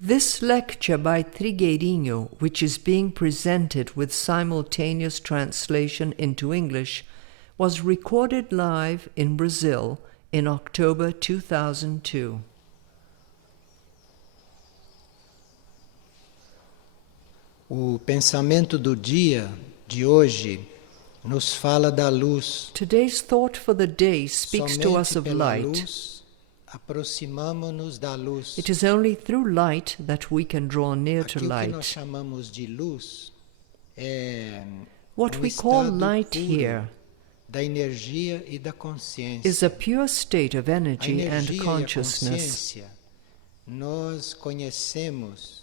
This lecture by Trigueirinho, which is being presented with simultaneous translation into English, was recorded live in Brazil in October 2002. O pensamento do dia de hoje nos fala da luz. Today's thought for the day speaks to us of light. Aproximamo-nos da luz. It is only through light that we can draw near to Aquilo que nós light. chamamos de luz é What we call light puro here da energia e da consciência. is a pure state of A energy and energia consciousness. e a consciência nós conhecemos,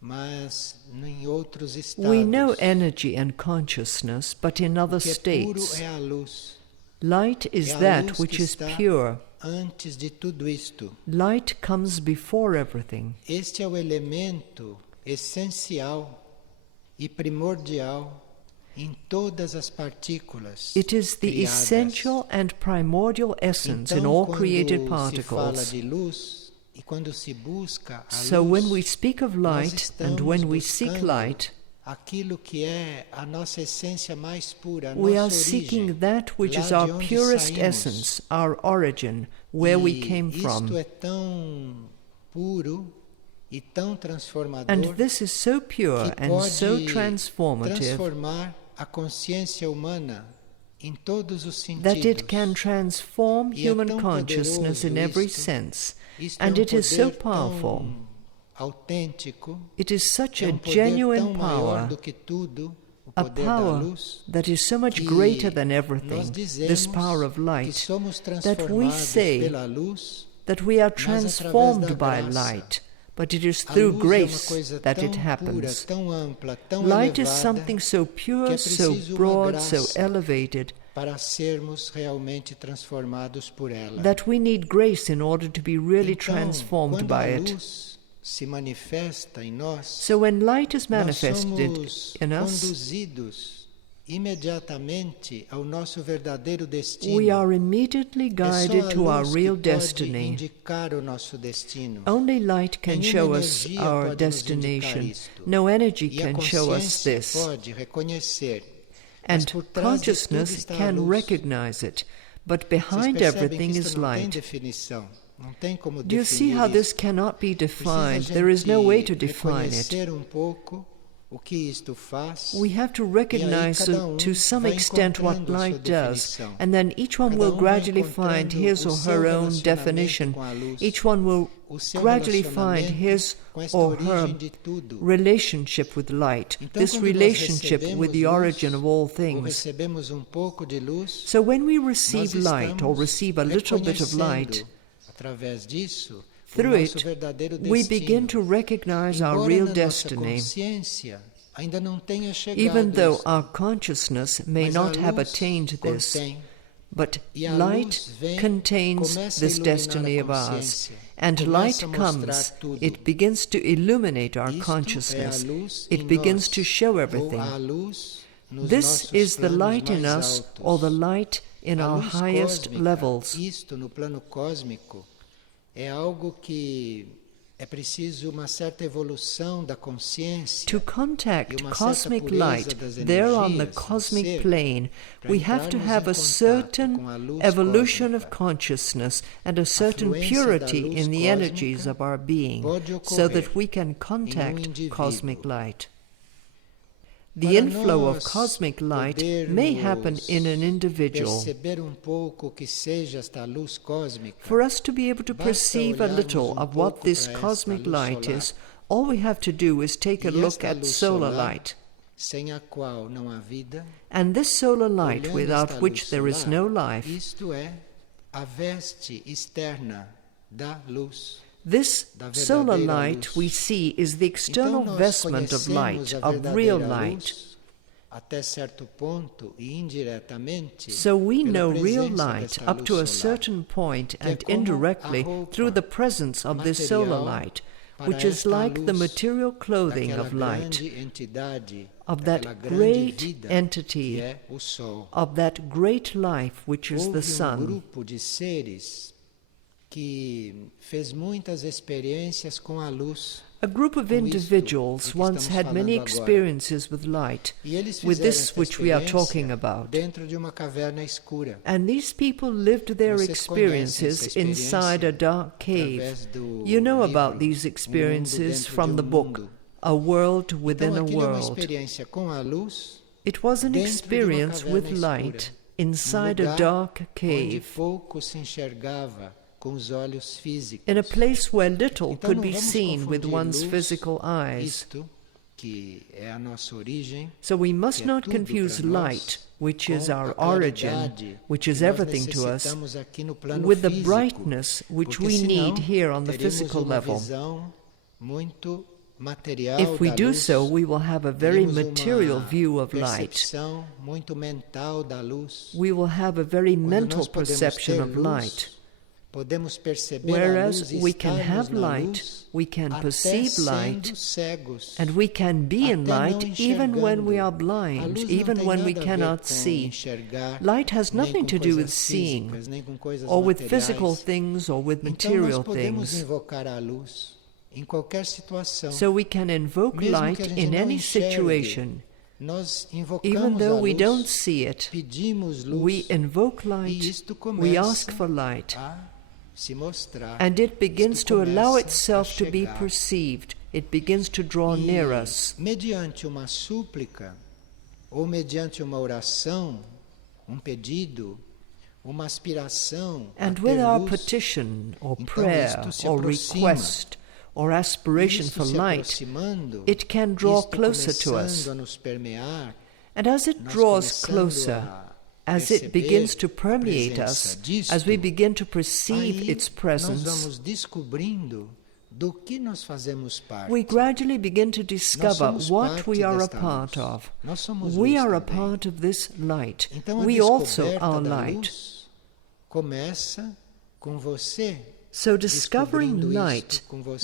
mas em outros estados. We know energy and consciousness, but in other O que é puro states. é a luz. Light is É a that luz which que is está pure. Antes de tudo isto, Light comes before everything. este é o elemento essencial e primordial em todas as partículas It is the criadas. essential and primordial essence in Então, all quando created se fala particles. de luz e quando se busca a So luz, when we speak of nós light and estamos when we seek buscando light, aquilo que é a nossa essência mais pura, a we nossa are seeking origem, that which lá is de our onde purest saímos. essence, our origin, where we came Isto from. é tão puro e tão transformador And this is so pure que and so pode transformative transformar a consciência humana em todos os sentidos. that it can transform E é human tão consciousness in poderoso every isto. sense. Isto And é it is so poder powerful. tão autêntico, It is such é a poder genuine tão maior power, do que tudo, o a poder da power luz, that is so much que greater than nós everything, dizemos this power of que light, somos that we transformados say pela luz, that we are mas através transformed da by graça. light, but it is A through luz é uma grace coisa that it tão pura, happens. tão ampla, tão Light is elevada, something so que pure, é so preciso uma broad, so graça elevated, para sermos realmente transformados por ela. that we need grace in order to be really Então, transformed quando by a it. luz se manifesta em nós, So when light is nós manifested somos in us, conduzidos imediatamente ao nosso verdadeiro destino. we are immediately É só guided a to our luz real que pode destiny. indicar o nosso destino. Only light can Nenhuma show us energia our pode nos indicar destination. isto. No energy E a can show us consciência this. pode reconhecer. Mas And por trás de tudo consciousness está a can luz. recognize it. But Vocês behind percebem everything que is isto não tem light. definição. Não tem como Do you see definir how this isto. cannot be defined? Precisa There is no way to gente define it. reconhecer pouco o que isto faz. We have to recognize cada to some vai extent what encontrando a sua light does, definição. and then each one Cada will vai gradually find encontrando his o or seu her own relacionamento definition. com a luz, Each one will o seu gradually find his relacionamento com esta or her origem de tudo. relationship with light, Então, this quando nós relationship with the recebemos origin of all ou things. recebemos pouco de luz, So when we nós receive light or estamos receive a little bit of light, reconhecendo, através disso, through o nosso it, verdadeiro destino. we begin to recognize our Embora real na nossa destiny, consciência ainda não tenha chegado even though isto, our consciousness may mas a not have luz attained this. contém, But e a light luz vem, contains começa a this iluminar destiny a of ours, consciência, and começa light a mostrar comes, tudo. it begins to illuminate our Isto consciousness, é a luz it em begins nós, to show ou everything. a luz nos This nossos is the planos light in mais us, altos. or the light in A our luz highest cósmica, levels. isto no plano cósmico é algo que é preciso uma certa evolução da consciência. To contact e uma cosmic certa pureza light das there on the energias do cosmic ser, plane, para we have to entrarmos have em a contato certain com a luz evolution of cósmica. consciousness and a certain fluência da purity luz in the cósmica energies of our being, pode so ocorrer that we can contact indivíduo. cosmic light. The Para inflow of nós cosmic light may happen in an individual. perceber pouco o que seja esta luz cósmica. For us to be able to Basta perceive a olharmos little of what pouco this para esta cosmic luz light solar. is, all we have to do is take a E look esta at luz solar solar, light. sem a qual não há vida, And this solar light, olhando without esta which luz there is solar, no life, isto é a veste externa da luz. this da solar verdadeira light luz. we see is the external Então, nós vestment of light, conhecemos a of real verdadeira light. luz até certo ponto e indiretamente So we pela know real presença light desta up luz to a solar, certain point que é and como indirectly a roupa through the presence of this solar material light, para which is esta like the luz material clothing daquela of light, grande entidade, of daquela that grande great vida entity, que é o Sol. of that great life which is the Houve sun. grupo de seres que fez muitas experiências com a luz. A group of individuals once had many experiences with light, with this which we are talking about. And these people lived their experiences inside a dark cave. You know about these experiences from the book, A World Within a World. It was an experience with light inside a dark cave, in a place where little could be seen with one's physical eyes. So we must not confuse light, which is our origin, which is everything to us, with the brightness which we need here on the physical level. If we do so, we will have a very material view of light. We will have a very mental perception of light. Whereas we can have light, we can perceive light, and we can be in light even when we are blind, even when we cannot see. Light has nothing to do with seeing, or with physical things, or with material things. So we can invoke light in any situation. Even though we don't see it, we invoke light, we ask for light, and it begins to allow itself to be perceived. It begins to draw near us. Mediante uma súplica, ou mediante uma oração, pedido, uma aspiração, and with our petition, or prayer, or request, or aspiration for light, it can draw closer to us. And as it draws closer, as it begins to permeate us, as we begin to perceive its presence, we gradually begin to discover what we are a part of. We are a part of this light. We also are light. So discovering light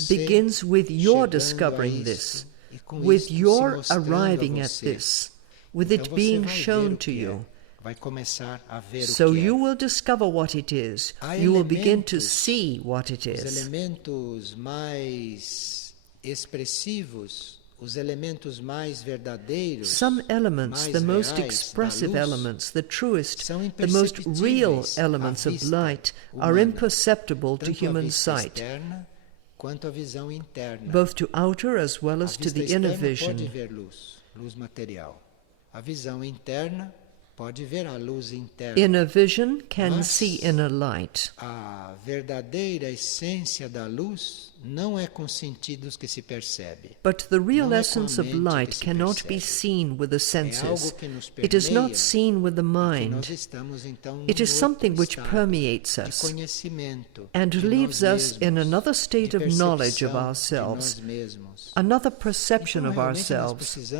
begins with your discovering this, with your arriving at this, with it being shown to you. So you will discover what it is. You will begin to see what it is. Some elements, the most expressive elements, the truest, the most real elements of light, are imperceptible to human sight, both to outer as well as to the inner vision. Inner vision can see inner light. But the real essence of light cannot be seen with the senses. It is not seen with the mind. It is something which permeates us and leaves us in another state of knowledge of ourselves, another perception of ourselves.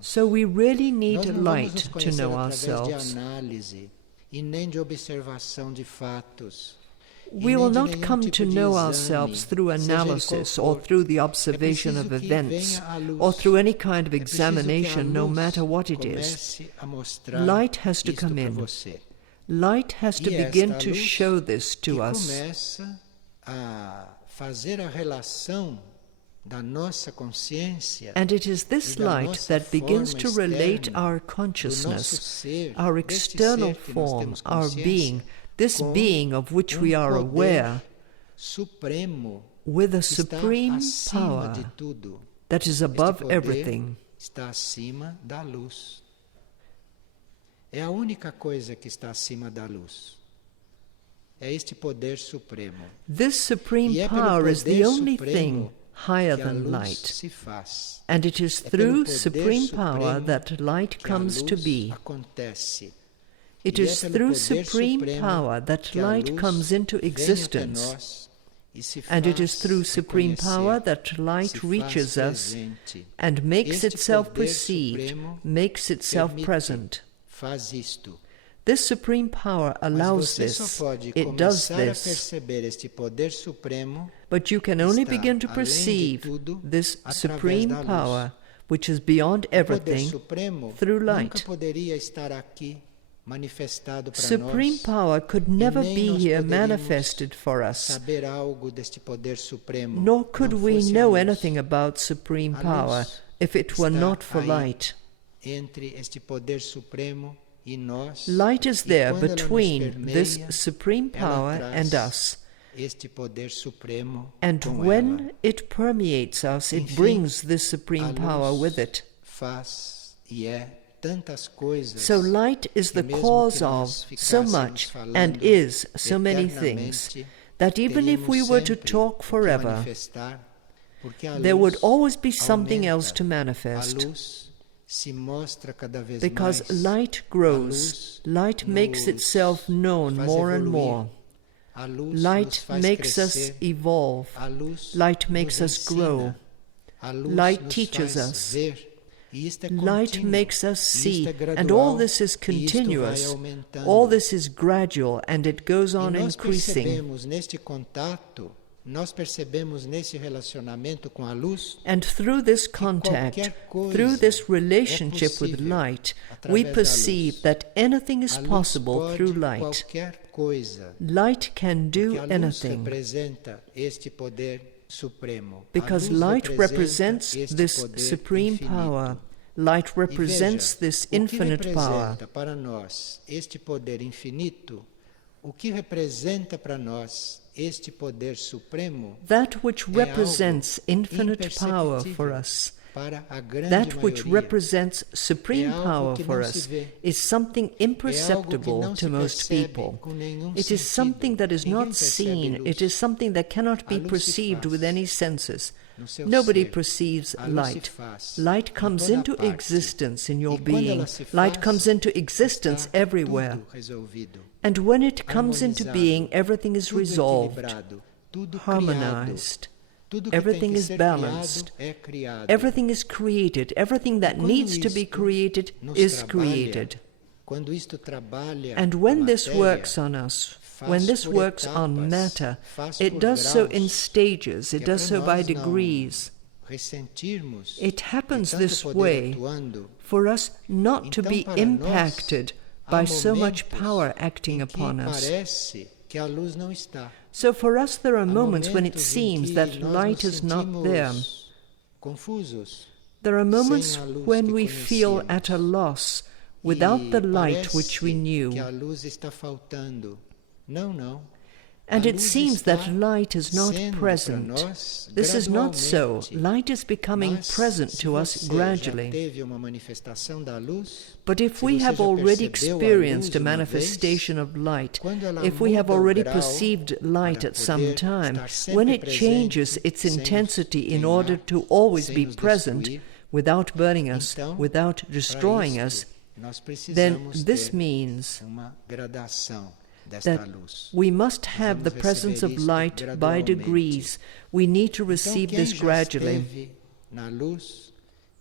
So we really need light to know ourselves. We will not come to know ourselves through analysis or through the observation of events or through any kind of examination, no matter what it is. Light has to come in. Light has to begin to show this to us. And it is this light that begins to relate our consciousness, our external form, our being, this being of which we are aware, with a supreme power that is above everything. É a única coisa que está acima da luz. É este poder supremo. This supreme power is the only thing higher than light, and it is through supreme power that light comes to be. It is through supreme power that light comes into existence, and it is through supreme power that light reaches us and makes itself perceived, makes itself present. This supreme power allows this, it does this, but you can only begin to perceive this supreme power, which is beyond everything, through light. manifestado para Supreme nós, power could never be here manifested for us, saber algo deste poder supremo, nor could não we fosse a know luz. anything about supreme A power luz if it were está not for aí, light. entre este poder supremo e nós, Light is e there quando ela nos between permeia, this supreme ela power traz and us. este poder supremo And com when ela. it permeates us, it Enfim, brings this A supreme power luz with it. faz e é tantas coisas So light is que the mesmo cause que of nós so ficássemos much falando and is so many things eternamente, that even if we teríamos were to sempre talk o que forever, manifestar, porque a there would luz always be something aumenta. else to manifest. A luz se mostra cada vez Because mais. light grows, light makes nos itself known faz more and evoluir. more. A luz nos Light faz makes us crescer. evolve. A luz Light makes nos us ensina. grow. A luz Light nos teaches faz us. ver. E isto é Light contínuo. makes us E see, isto é gradual. and all this is E isto vai continuous. aumentando. All this is gradual, and it goes on E nós increasing. percebemos neste contato, nós percebemos nesse relacionamento com a luz, And through this contact, qualquer coisa through this é relationship with possível light, através we da perceive luz. that anything is A luz possible pode through light. qualquer coisa. Light can do Porque a luz anything. representa este poder supremo. Because A luz light represents este this poder supreme infinito. power. Light E represents veja, this o que infinite power. representa para nós este poder infinito, o que representa para nós este poder supremo, That which algo represents infinite power for imperceptível us, para a grande that which maioria. represents supreme algo power que for não se us, vê. is something É algo que imperceptible não to se most percebe people. com nenhum It is sentido. something that is Ninguém not percebe seen. luz. It is something that cannot A be luz se perceived faz with any senses. no seu Nobody ser. perceives A luz se light. faz Light em comes toda into parte. existence in your E quando ela being. se Light faz, comes into existence está everywhere. tudo resolvido. And when it comes into Harmonizado, being, everything is tudo resolved, equilibrado, tudo harmonized. criado. Tudo que Everything tem que is ser balanced. criado é criado. Everything is created. Everything that Quando needs to be isto created nos is trabalha, created. Quando isto trabalha And a when this matéria, works on us, when faz this por works on etapas, matter, faz it por does so graus, in stages, que it é does para so by nós não degrees. ressentirmos It happens de tanto this poder way atuando. for us not to Então, be para impacted há by so much momentos power acting em que upon us. parece que a luz não está. So for us there are Há moments when it momentos em seems que that nós light nos is not there. sentimos confusos. There are moments sem a luz when que we feel conhecíamos. at a loss without E the light parece which we knew. que a luz está faltando. Não, não. And A it luz seems está that light is not sendo para present. nós This is not so. gradualmente. Light is becoming Mas, present se to us você já gradually. teve uma manifestação da luz, But if se we você have já already percebeu a experienced a luz uma manifestation vez, of light, quando ela if we have muda o already grau perceived light para at some poder time, estar sempre when it presente, changes its sem nos intensity in queimar, order to always sem be nos present, destruir, without burning us, então, without para destroying isto, us, nós then precisamos this ter means uma gradação desta that luz. we must have the Precisamos presence of receber isto light by gradualmente. degrees. We need to Então, receive quem this já gradually. esteve na luz,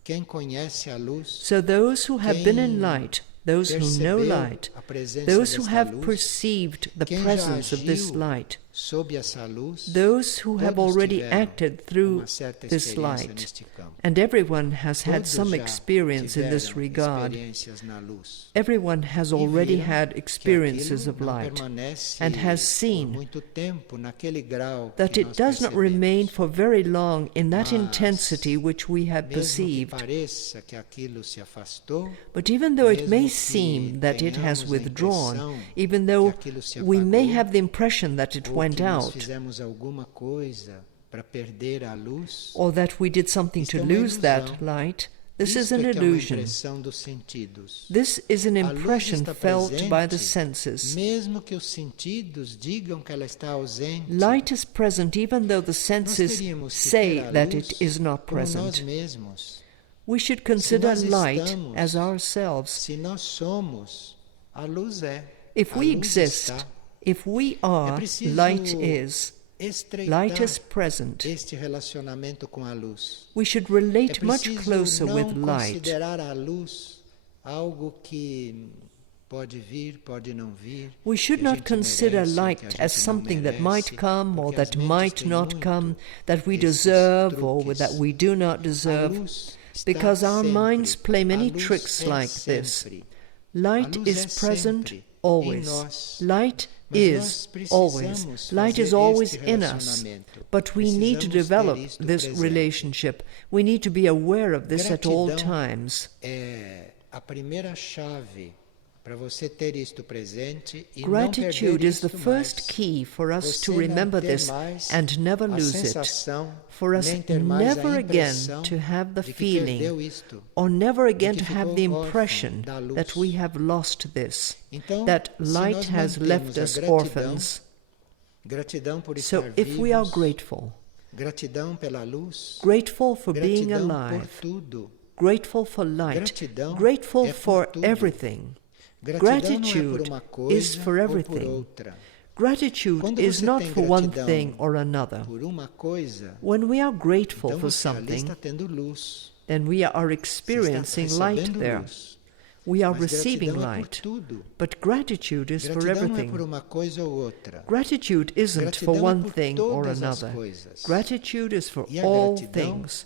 quem conhece a luz, So those who have been in quem light, those who know percebeu light, a presença those who desta have luz, perceived the quem já presence of this agiu light, sob essa luz, those who have todos already tiveram acted through uma certa this experiência light, neste campo. and everyone has had Todos some já experience in this tiveram regard. experiências na luz. Everyone has E already viram had que experiences aquilo of não light permanece and has por seen muito tempo naquele grau that que it nós does not percebemos. remain for very long in that Mas, intensity which we have Mesmo que perceived. pareça que aquilo se afastou, But even though it may mesmo que seem that it has tenhamos a withdrawn, impressão even though que aquilo se we may apagou, have the impression that it ou went que nós out, fizemos alguma coisa para perder a luz, or that we did something Isto to é uma lose that ilusão. light, this Isto is an é que é uma illusion. impressão dos sentidos. This is an A luz impression está felt by the presente, senses. mesmo que os sentidos digam que ela está ausente. Light is present even though the Nós senses teríamos que say ter a that luz it is not como nós present. mesmos. We should consider nós light estamos, as ourselves. Se nós somos, a luz é. If A we luz exist, está. if we are, preciso light is. Estreitar Light is present. este relacionamento com a luz. We should É relate much preciso closer não with light. considerar a luz algo que pode vir, pode não vir. We should que a not gente consider merece, que a light gente as não something that might merece, come or porque as that mentes might têm not muito come, that we esses deserve or truques. that we do not A deserve, luz está because our sempre. minds play A many luz tricks é like this. sempre. Light luz is é present sempre em always. nós. Light Mas is nós always. precisamos Light is fazer always este in us. relacionamento. But we need to Precisamos develop ter isto this presente. relationship. We need to be aware of this at all Gratidão times. é a primeira chave para você ter isto presente e não Gratitude perder is the isto first mais. key for us Você to não remember ter this mais and never a lose it. sensação, For us nem ter mais never a again impressão to have the de que feeling perdeu isto, or never de again que to have ficou the órfão impression da luz. that we have lost this, Então, that se light nós has mantemos left a us gratidão, orphans. gratidão por So estar if we are vivos, grateful, gratidão pela luz, grateful for being gratidão por alive, tudo. grateful for light, Gratidão grateful é for por tudo. everything. Gratidão não é por Gratitude uma coisa is for ou por everything. outra. Gratitude Quando is você not tem for one gratidão thing or another. por uma coisa, When we are grateful então for você ali something, está tendo luz. then we are Você experiencing está light recebendo there. luz. We are Mas receiving gratidão é por light. tudo. But gratitude is for Gratidão não é por everything. uma coisa ou outra. Gratitude isn't for Gratidão é one por thing or todas as another. coisas. Gratitude is for E a all gratidão things.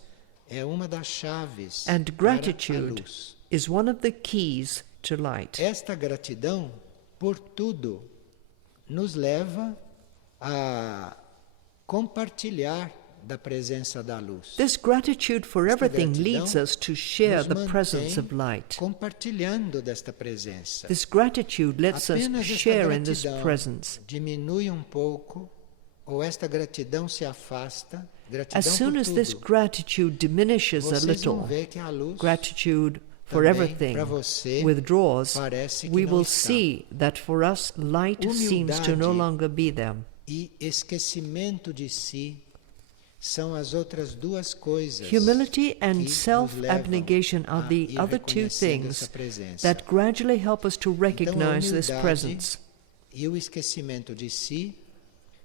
é uma das chaves And para a gratitude luz. is one of the keys to light. Esta gratidão por tudo nos leva a compartilhar da presença da luz. This gratitude for Esta everything gratidão leads us to share nos the presence mantém of light. compartilhando desta presença. This gratitude lets us Apenas esta share in this gratidão presence. diminui um pouco, ou esta gratidão se afasta, gratidão As soon por as this tudo, gratitude diminishes a vocês vão little, ver que a luz gratitude for também everything para você withdraws, parece que we não will está. see that for us light seems to no Humildade longer be there. E esquecimento de si são as outras duas coisas Humility que and nos self-abnegation levam are a the ir other two reconhecendo things essa presença. that gradually help us to Então, a recognize this humildade presence. e o esquecimento de si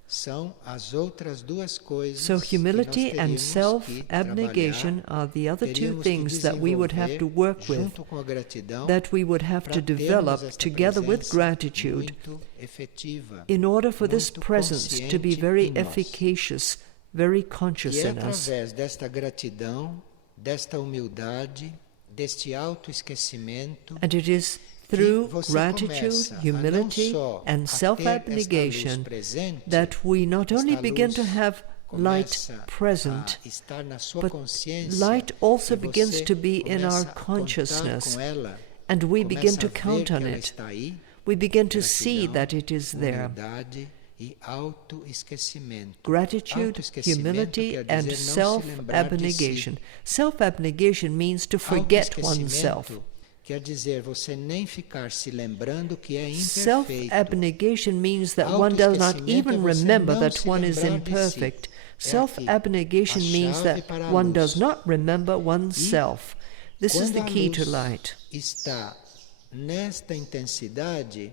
são as outras duas coisas So humility que and nós teríamos que self-abnegation trabalhar, are the other two teríamos que things that we would have to work desenvolver with, junto com a gratidão that we would have to para termos develop esta together with presença gratitude muito efetiva, in order for this muito presence to be consciente very em nós. efficacious, very conscious E é in us. através desta gratidão, desta humildade, deste autoesquecimento, And it is que through você gratitude, começa a humility, não só and a ter self-abnegation esta luz presente, that we not only esta begin to luz have light começa present, a estar na sua but consciência, light also e begins você to be in começa our a contar consciousness, com ela, and we begin começa to a ver count que on ela it. está aí, We begin to see gratidão, that it is there. humildade e autoesquecimento. Gratitude, Autoesquecimento humility, quer and dizer não se lembrar de si. self-abnegation. Self-abnegation means to forget oneself. Autoesquecimento quer dizer você nem ficar se lembrando que é imperfeito. Self-abnegation means that one does not even remember that one is imperfect. Self-abnegation means that one does not remember oneself. This is the key to light. Está nesta intensidade,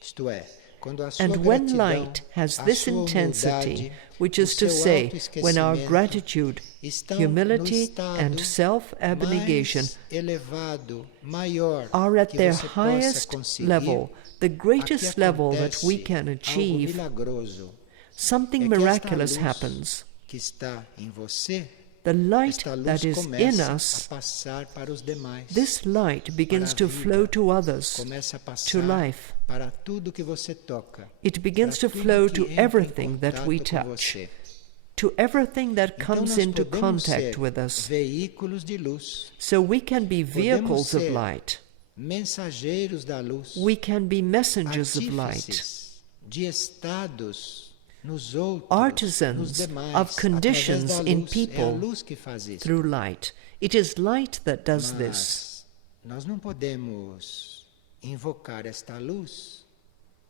isto é, quando a sua And when gratidão, light has a this sua intensity, humildade, which o is to seu say, when our autoesquecimento gratitude, estão humility, no estado and self-abnegation mais elevado, maior, are at que their você possa highest conseguir, level, the greatest aqui level that we acontece can algo achieve, milagroso. something É que esta miraculous luz happens. que está em você, The light esta luz that is in começa us, a passar para os demais. this light begins para a to flow vida. to others, Começa a passar to life. para tudo que você toca. It begins para to tudo flow que to entra em everything that we contato com touch, você. to everything that Então comes nós into podemos contact ser with us. veículos de luz, So we can be podemos vehicles of ser light. mensageiros da luz, We can be messengers of light, artífices de estados nos outros, nos artisans demais, of conditions através da in luz. É a people luz que faz isso. through light. It is light that does this. Mas nós não podemos invocar esta luz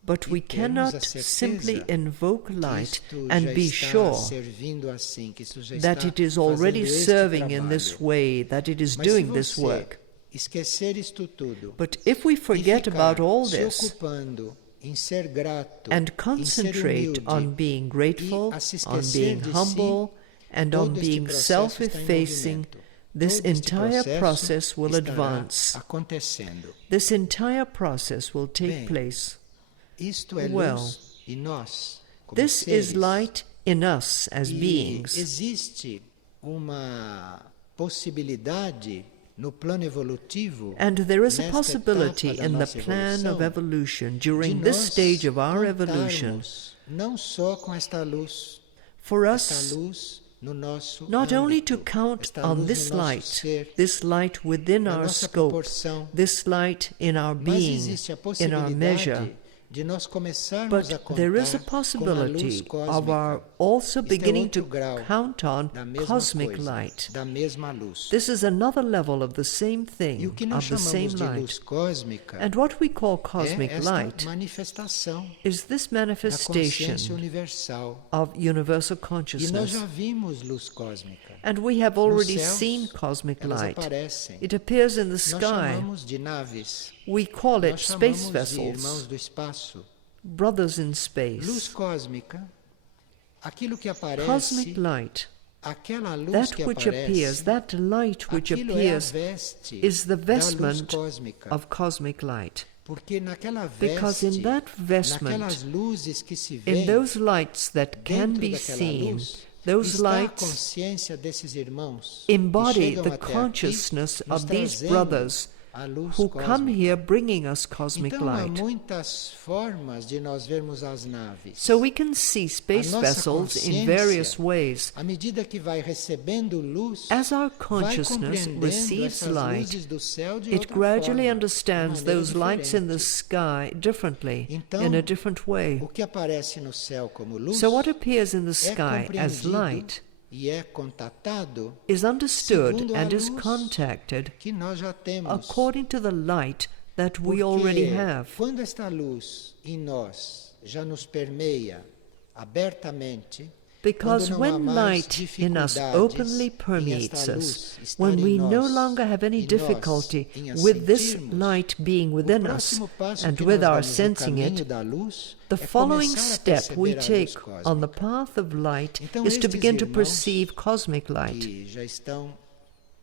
But we e termos a cannot certeza simply invoke que light isto and já be está sure servindo assim, que isto já that está it is already fazendo este serving in this trabalho. way, that it is Mas se doing this você work. esquecer isto tudo But if we e forget ficar about all se this ocupando em ser grato, and em ser concentrate humilde, on being grateful, e a se on esquecer being de si, humble, and on todo este being processo está em self-effacing, movimento. this Todo este entire processo process will estará advance. acontecendo. This entire process will take Bem, place. Isto é Well, luz e nós, como This is seres, light in us as e beings. existe uma possibilidade no plano evolutivo, And there is a nesta possibility etapa da in the nossa plan of evolução, evolution, de during this nós stage of our evolution, contarmos não só com esta luz, for esta us luz no nosso not only to âmbito, count esta on luz this no nosso light, ser, this light within na our nossa scope, proporção, this light in our mas being, existe a in our measure, possibilidade de nós começarmos but a contar there is a com a luz possibility of our cósmica. also Isto é beginning outro to grau count on da mesma cosmic coisa, light. da mesma luz. This is another level of the same E thing, o que nós of the same chamamos de light. luz cósmica And what we call é cosmic esta light manifestação is this da manifestation consciência universal. of universal E nós consciousness. já vimos luz cósmica. And we have already Nos céus, seen cosmic elas light. aparecem. It appears in the Nós sky. chamamos de naves. We call it Nós space chamamos de irmãos vessels, do espaço. brothers in Luz space. cósmica, aquilo que aparece, Cosmic light, aquela luz that que which aparece, appears, that light which aquilo appears é a veste is the da luz vestment cósmica. of cosmic light. Porque naquela Because in veste, that vestment, naquelas luzes que se in veem, those lights that can dentro be daquela seen, luz, those está a lights consciência desses irmãos que embody chegam the até aqui, consciousness nos of these trazendo brothers a luz who come cósmica. here bringing us cosmic Então há light. muitas formas de nós vermos as naves. So we can see space A nossa vessels in consciência, various ways. à medida que vai recebendo luz, As our vai consciousness compreendendo receives essas light, luzes do céu de it outra gradually forma, understands de maneira those lights in the diferente. sky differently, Então, in a different way. O que aparece no céu como luz So what appears in the é sky as compreendido light e é contatado is understood segundo a and is luz contacted que nós já temos. according to the light that we Porque already have. quando esta luz em nós já nos permeia abertamente, Because quando não há when mais light in us dificuldades openly em permeates esta us, luz estar when we em no nós, longer have any em nós, difficulty em a with this sentirmos, light being o within us próximo passo and que with nós our damos no sensing caminho it, da luz the é following começar a step we perceber a luz take on the cósmica, path of light Então, is to estes begin to irmãos perceive cosmic light. que já estão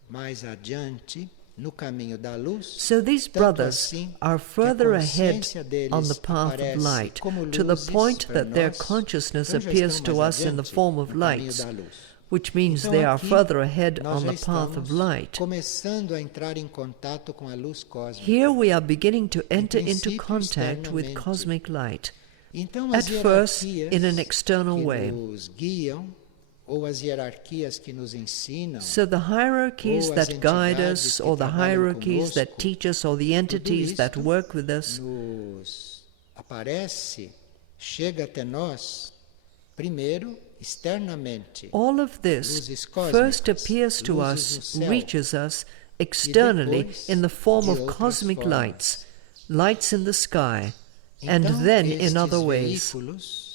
mais adiante no caminho da luz. So these Tanto brothers assim are que a further ahead consciência deles on the path of aparece light, como to the luzes point para that their nós, consciousness então já appears estão to mais us in the adiante form of no caminho lights, da luz. which means Então they are aqui further ahead nós on já the path of estamos light. começando a entrar em contato com a luz cósmica. Here we are beginning to enter into princípio, contact with externamente. cosmic light, Então at as first hierarquias in an external que way. nos guiam ou as hierarquias que nos ensinam, So the hierarchies ou as that guide entidades us, que or the trabalham hierarchies that conosco, teach us, or the entities tudo that isto work with us, nos aparece, chega até nós, primeiro, externamente. all of this Luzes cósmicas, first appears to luzes us, no céu, reaches us externally depois in the form de of outras cosmic formas. lights, lights in the sky, and Então, then estes in other ways. veículos,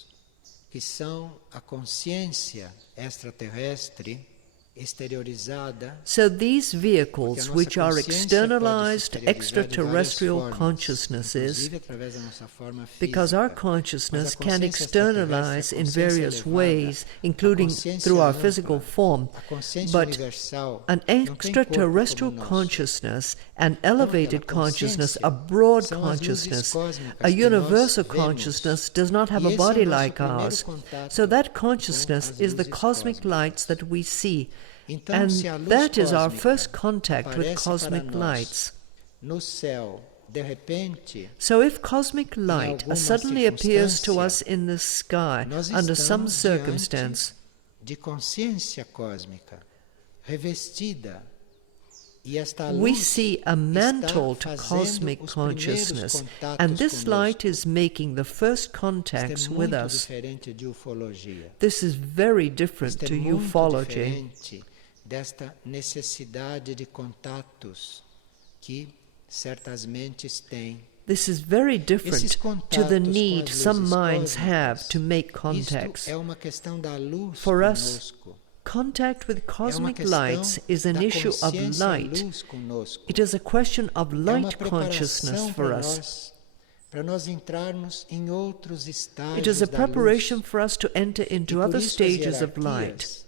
que são a consciência extraterrestre exteriorizada, So these vehicles, nossa which are consciência pode se externalized exteriorizar de várias extraterrestrial formas, consciousnesses, inclusive através da nossa forma because our física. consciousness Mas a can consciência externalize extraterrestre, a in consciência various elevada, ways, a including consciência through our ampla, physical form, a consciência but universal an não tem corpo extraterrestrial como o nosso. consciousness, an elevated aquela consciousness, consciência a broad são as luzes consciousness, cósmicas a que nós universal vemos. consciousness does not have E a esse é o body nosso like primeiro ours. contato So that com consciousness as is the luzes cosmic cósmicas. lights that we see. Então, And se a luz that is our cósmica first contact with aparece cosmic para nós lights. no céu, de repente, So if cosmic light alguma suddenly appears to circunstância, us in the sky nós under some estamos circumstance, de consciência cósmica revestida, e esta we luz see a mantle to está fazendo cosmic os primeiros consciousness, contatos and this light conosco. is making the first Isto contacts é with muito us. diferente de ufologia. This is very different Isto é to muito ufology. diferente desta necessidade de contatos que certas mentes têm. This is very different Esses to contatos the com need as some luzes minds have cósmicas, to make contacts. Isto é uma questão da luz For us, conosco. Contact with É uma cosmic questão lights is an da issue of consciência light. luz conosco. It is a question of É uma light consciousness preparação for us. para nós entrarmos em outros estágios It is a da preparation luz. for us to enter E into por other isso as stages of light. hierarquias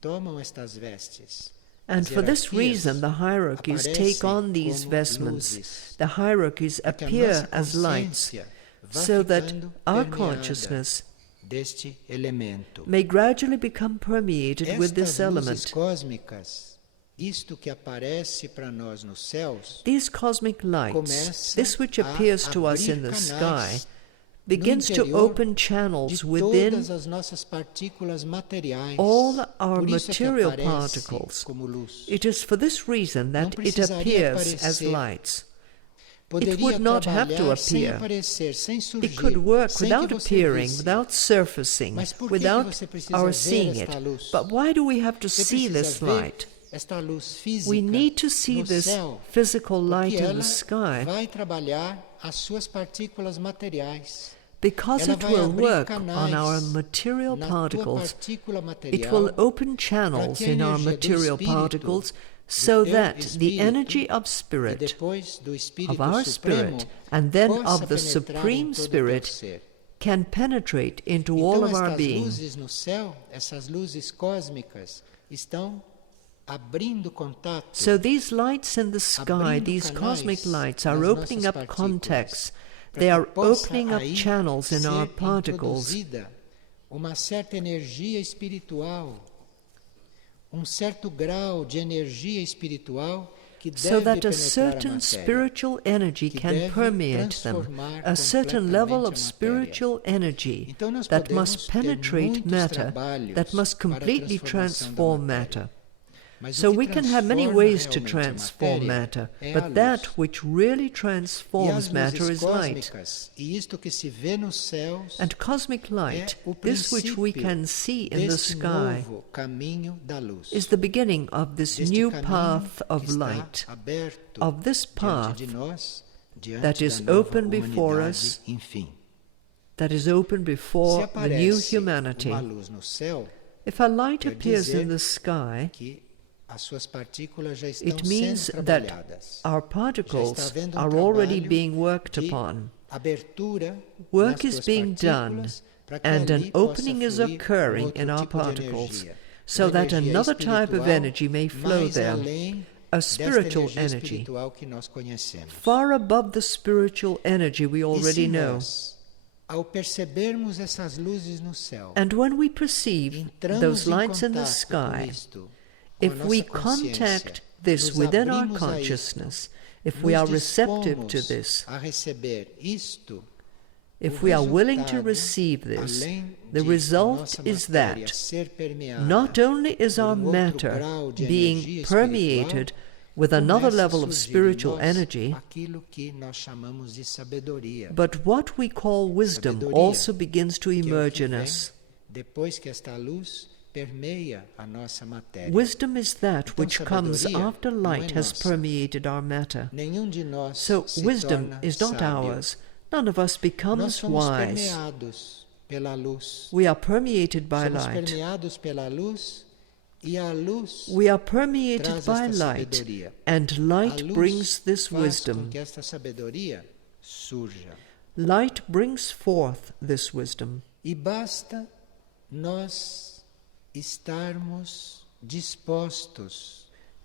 tomam estas vestes. And As for this hierarquias reason, the hierarchies take aparecem on these como vestments. luzes, The hierarchies para que a appear nossa as lights, consciência vá so that ficando our permeada consciousness deste elemento. may gradually become permeated with Estas this luzes element. cósmicas isto que aparece para nós nos céus, these cosmic lights, this which appears to us in the sky, begins to open channels within all our material particles. It is for this reason that it appears as lights. It would not have to appear. It could work without appearing, without surfacing, without our seeing it. But why do we have to see this light? We need to see this physical light in the sky because it will work on our material particles. It will open channels in our material particles so that the energy of spirit, of our spirit, and then of the Supreme Spirit can penetrate into all of our being. So these lights in the sky, these cosmic lights, are opening up contacts. They are opening up channels in our particles so that a certain spiritual energy can permeate them, a certain level of spiritual energy that must penetrate matter, that must completely transform matter. So we can have many ways to transform matter, but that which really transforms matter is light. And cosmic light, this which we can see in the sky, is the beginning of this new path of light, of this path that is open before us, that is open before the new humanity. If a light appears in the sky, it means that our particles are already being worked upon. Work is being done, and an opening is occurring in our particles, so that another type of energy may flow there, a spiritual energy, far above the spiritual energy we already know. And when we perceive those lights in the sky, if we contact this within our consciousness, if we are receptive to this, if we are willing to receive this, the result is that not only is our matter being permeated with another level of spiritual energy, but what we call wisdom also begins to emerge in us. Wisdom is that which comes after light has permeated our matter. So wisdom is not ours. None of us becomes wise. We are permeated by light. We are permeated by light, and light brings this wisdom. Light brings forth this wisdom.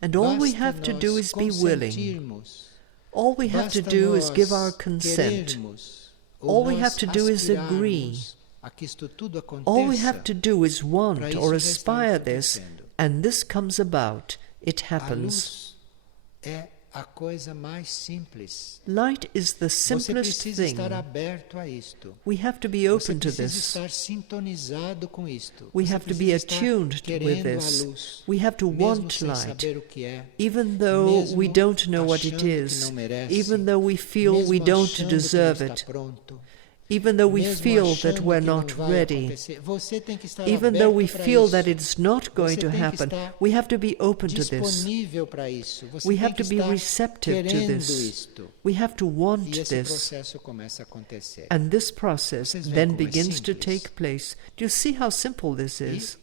And all we have to do is be willing. All we have to do is give our consent. All we have to do is agree. All we have to do is want or aspire this, and this comes about. It happens. Light is the simplest thing. We have to be open to this. We have to be attuned with this. We have to want light, even though we don't know what it is, even though we feel we don't deserve it, even though we feel that we're not ready, even though we feel that it's not going to happen. We have to be open to this. We have to be receptive to this. We have to want this. And this process then begins to take place. Do you see how simple this is?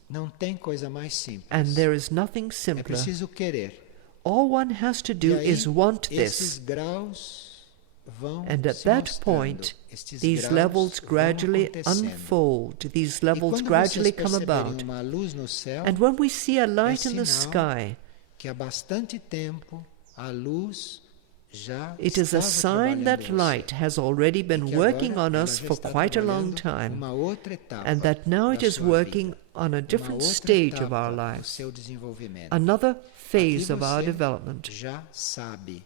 And there is nothing simpler. All one has to do is want this. And at that point, these levels gradually unfold, these levels gradually come about. And when we see a light in the sky, já It is a estava sign trabalhando that em você. light has already E been que working agora on ela us já for está quite a long trabalhando time, uma outra etapa and that now it da is sua working vida, on a uma different outra stage of our etapa do lives, seu desenvolvimento. another Aqui phase of our você development. já sabe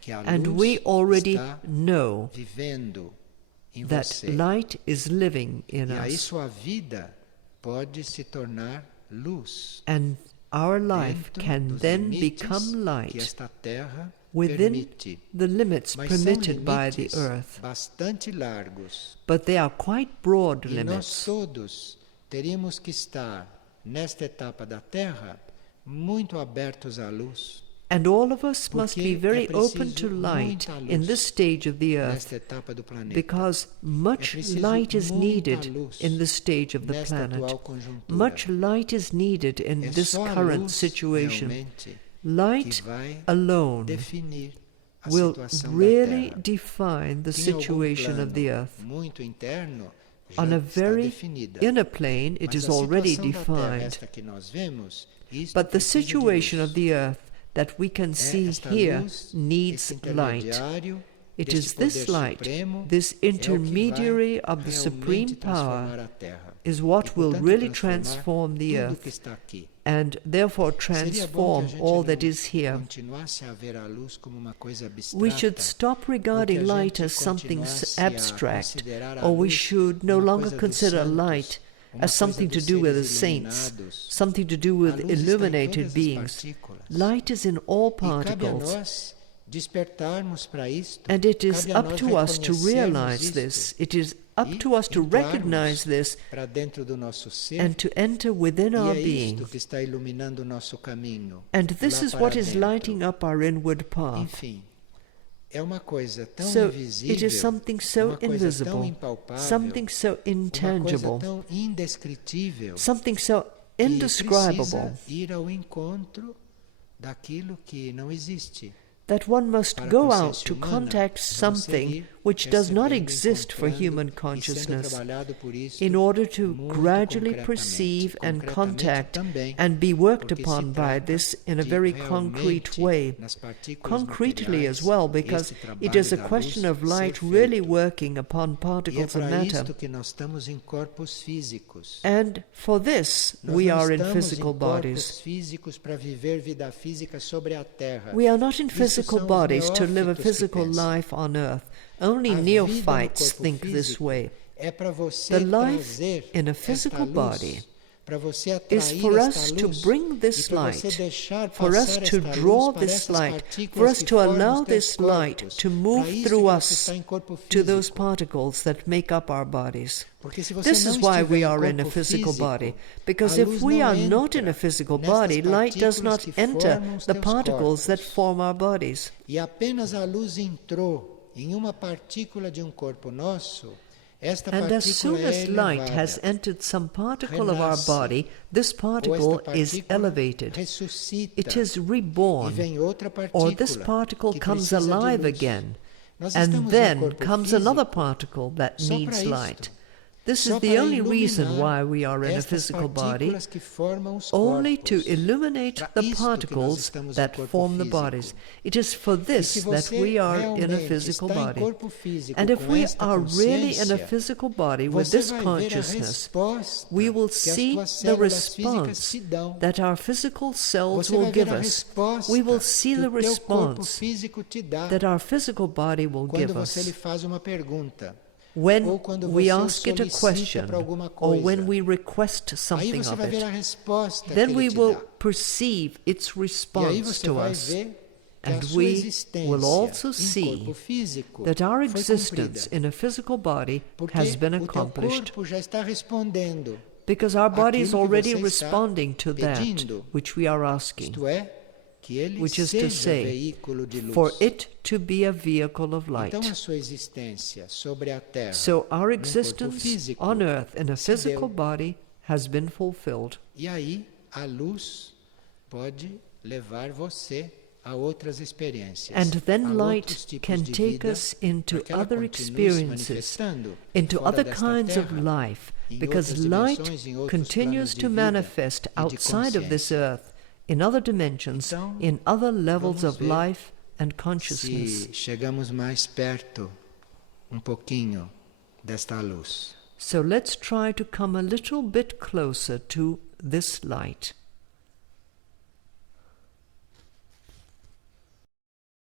que a And luz we already está know vivendo em that você. light is living in E aí us, sua vida pode se tornar luz and our life dentro can dos then limites become que light esta terra within permite. the limits Mas são permitted by the limites earth. bastante largos. But they are quite broad E nós limits. todos teríamos que estar nesta etapa da Terra muito abertos à luz. And all of us must be Porque very é open preciso to light muita luz in this stage of the earth, nesta etapa do planeta. because much preciso light is muita needed luz in this stage of the nesta planet. atual conjuntura. Much light is needed in É this só a current luz situation. realmente Light que vai alone definir a will situação really da Terra. define the Em algum situation of the plano earth. muito interno, já On a está very definida. inner plane, it Mas is a already situação da Terra, defined. esta que nós vemos, isto But the precisa de situation luz. of the earth that we can see Esta here luz, needs esse light. intermediário It deste is this poder light, supremo, this é o que vai intermediary of the supreme realmente transformar power, a Terra. is E, what will portanto, really transformar transform the tudo que earth, está aqui. and therefore Seria bom que a transform gente all não that is here. continuasse a ver a luz como uma coisa abstrata. We should stop ou que regarding a light gente as something continuasse a abstract, considerar a or we luz should no uma longer coisa dos consider santos, light uma as something coisa to dos do with the seres saints, iluminados. something to do A with luz está em illuminated todas as beings. partículas. Light is in all E cabe a particles, nós despertarmos para isto. and it is Cabe a up nós to us to reconhecermos realize isto this. It is up e to us to entrarmos recognize this para dentro do nosso ser. and to enter within E our é being. isto que está iluminando o nosso caminho. And this lá is para what is dentro. lighting up our inward path. Enfim, é uma coisa tão So invisível, it is something so uma coisa tão invisible, impalpável, something so uma coisa intangible, tão indescritível, something so que indescribable, precisa ir ao encontro daquilo que não existe. that one must Para a go out consciência to humana contact something conseguir, which does not percebendo, exist for encontrando human e sendo consciousness, trabalhado por isso in order to muito gradually concretamente. perceive and Concretamente contact também, and be worked porque se upon by trata this in a de very realmente concrete way. nas partículas Concretely as materiais, well, because esse it trabalho is a da question luz of light ser really feito. working upon E é particles of para matter. isto que nós estamos em corpos físicos. And for this, Nós we não are in estamos physical em corpos bodies. físicos para viver vida física sobre a Terra. We are not in Isso physical são os bodies to live a neófitos que physical pensam. life on earth. Only A vida no neophytes corpo think this físico way. é para você The life trazer in a esta physical luz, body para você is atrair for esta us to luz bring this e para você light, deixar for us passar to esta draw luz para this essas light, for partículas us que to formam allow os teus this light corpos. to Para move isso through que você us está em corpo to those físico. particles that make up our bodies. Porque se você This não is why estiver we em are in a corpo physical físico, body, because a if luz we não are not in a entra physical nestas body, light does partículas not que enter formam os the teus particles that corpos. form our bodies. E apenas a luz entrou em uma partícula de um corpo nosso, esta And as soon partícula é as light elevada. has entered some particle of our Renasce. body, this Ou particle esta is partícula elevated. ressuscita. It is E reborn, vem outra or this partícula particle que comes precisa de alive luz. again. Nós And estamos em then corpo comes físico another particle that só needs para light. isto. This Só is the para only reason why iluminar we are in a estas physical body, partículas que formam os only to corpos. illuminate Para the isto que nós particles estamos em that corpo form the físico. bodies. It is for E this se that você we are in a realmente physical está em body. corpo físico And if com we esta are really in a consciência, physical body with você this vai ver a consciousness, resposta we will que as see tuas the células físicas response te dão. that our physical cells Você will vai ver give a us. resposta We will see que the o teu corpo response físico te dá that our physical body will quando give você lhe us faz uma pergunta. when ou quando we você o ask it a solicita question para alguma or coisa. when we request Aí something você of vai ver a it. resposta que Then ele we te will dá. perceive its E aí response você to vai us. ver que a And sua we existência will also em see corpo físico that our foi existence cumprida. in a physical body Porque has been o teu accomplished, corpo já está respondendo. because our body is aquilo que already você está responding to that pedindo. which we are asking, Isto é, que ele which is to seja say, veículo de luz. for it to be a vehicle of light. Então a sua existência sobre a Terra, So our num corpo existence físico, on earth in a se deu. physical body has been fulfilled. E aí a luz pode levar você a outras experiências, And then a light outros tipos can de take vida, us into para que ela other continue se experiences, manifestando into fora other desta kinds of terra, life, em because outras light dimensões, em outros continues planos de to vida manifest e de outside of this consciência. earth, in other dimensions, Então, in other levels vamos of ver life and consciousness. Se chegamos mais perto, pouquinho, desta luz. So let's try to come a little bit closer to this light.